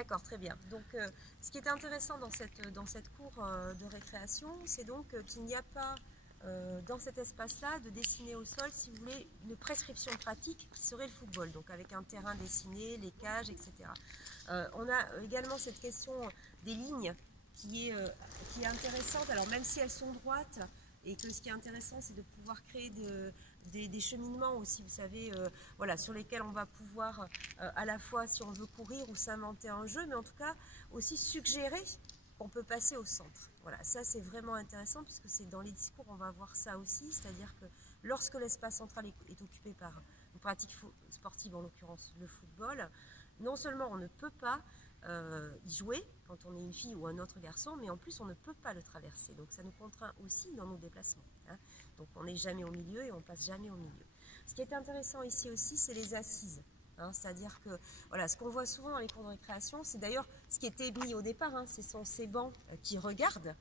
D'accord, très bien. Donc, ce qui est intéressant dans cette cour de récréation, c'est donc qu'il n'y a pas dans cet espace-là de dessiner au sol, si vous voulez, une prescription pratique qui serait le football, donc avec un terrain dessiné, les cages, etc. On a également cette question des lignes qui est intéressante. Alors même si elles sont droites, et que ce qui est intéressant, c'est de pouvoir créer des cheminements aussi, vous savez, voilà, sur lesquels on va pouvoir à la fois, si on veut courir ou s'inventer un jeu, mais en tout cas aussi suggérer qu'on peut passer au centre. Voilà, ça c'est vraiment intéressant puisque c'est dans les discours on va voir ça aussi, c'est-à-dire que lorsque l'espace central est occupé par une pratique sportive, en l'occurrence le football, non seulement on ne peut pas y jouer quand on est une fille ou un autre garçon, mais en plus on ne peut pas le traverser. Donc ça nous contraint aussi dans nos déplacements. Hein. Donc on n'est jamais au milieu et on passe jamais au milieu. Ce qui est intéressant ici aussi, c'est les assises. Hein, c'est-à-dire que voilà, ce qu'on voit souvent dans les cours de récréation, c'est d'ailleurs ce qui était mis au départ, hein, ce sont ces bancs qui regardent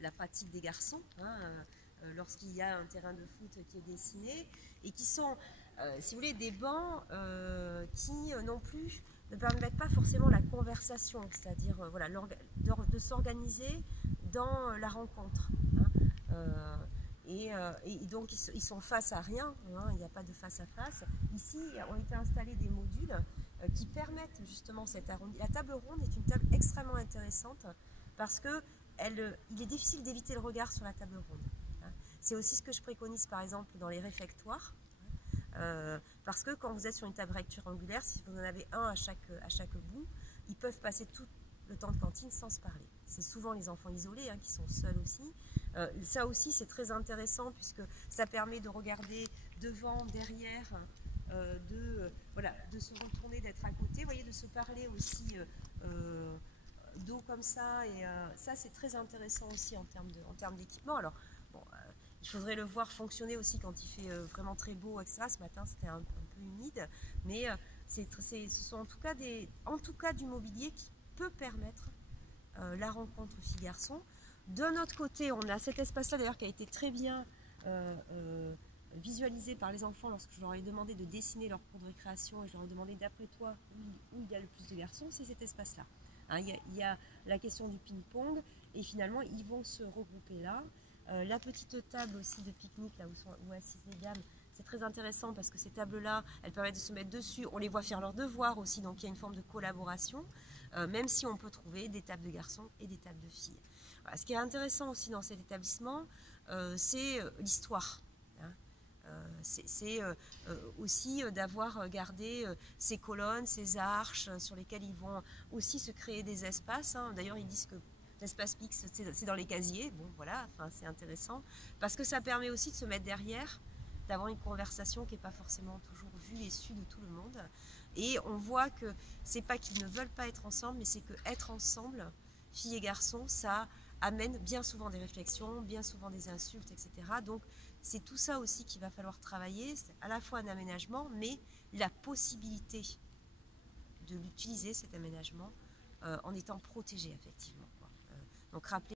la pratique des garçons, hein, lorsqu'il y a un terrain de foot qui est dessiné, et qui sont, si vous voulez, des bancs qui non plus ne permettent pas forcément la conversation, c'est-à-dire voilà, de s'organiser dans la rencontre. Hein, et donc ils sont face à rien, hein, il n'y a pas de face à face. Ici ont été installés des modules qui permettent justement cet arrondi. La table ronde est une table extrêmement intéressante parce que il est difficile d'éviter le regard sur la table ronde. Hein. C'est aussi ce que je préconise par exemple dans les réfectoires. Parce que quand vous êtes sur une table rectangulaire, si vous en avez un à chaque bout, ils peuvent passer tout le temps de cantine sans se parler. C'est souvent les enfants isolés hein, qui sont seuls aussi. Ça aussi c'est très intéressant puisque ça permet de regarder devant, derrière, voilà, de se retourner, d'être à côté, vous voyez, de se parler aussi dos comme ça. Et ça c'est très intéressant aussi en termes d'équipement. Alors bon, il faudrait le voir fonctionner aussi quand il fait vraiment très beau, etc. Ce matin, c'était un peu humide, mais ce sont en tout cas du mobilier qui peut permettre la rencontre filles-garçons. De notre côté, on a cet espace-là d'ailleurs qui a été très bien visualisé par les enfants lorsque je leur ai demandé de dessiner leur cours de récréation et je leur ai demandé d'après toi où il y a le plus de garçons, c'est cet espace-là. Hein, il y a la question du ping-pong et finalement ils vont se regrouper là. La petite table aussi de pique-nique là où assises les dames, c'est très intéressant parce que ces tables-là, elles permettent de se mettre dessus. On les voit faire leurs devoirs aussi, donc il y a une forme de collaboration, même si on peut trouver des tables de garçons et des tables de filles. Voilà. Ce qui est intéressant aussi dans cet établissement, c'est l'histoire. Hein. C'est aussi d'avoir gardé ces colonnes, ces arches sur lesquelles ils vont aussi se créer des espaces. Hein. D'ailleurs, ils disent que l'espace mixte, c'est dans les casiers. Bon, voilà, enfin, c'est intéressant. Parce que ça permet aussi de se mettre derrière, d'avoir une conversation qui n'est pas forcément toujours vue et sue de tout le monde. Et on voit que c'est pas qu'ils ne veulent pas être ensemble, mais c'est que être ensemble, filles et garçons, ça amène bien souvent des réflexions, bien souvent des insultes, etc. Donc, c'est tout ça aussi qu'il va falloir travailler. C'est à la fois un aménagement, mais la possibilité de l'utiliser, cet aménagement, en étant protégé, effectivement. Donc, rappelez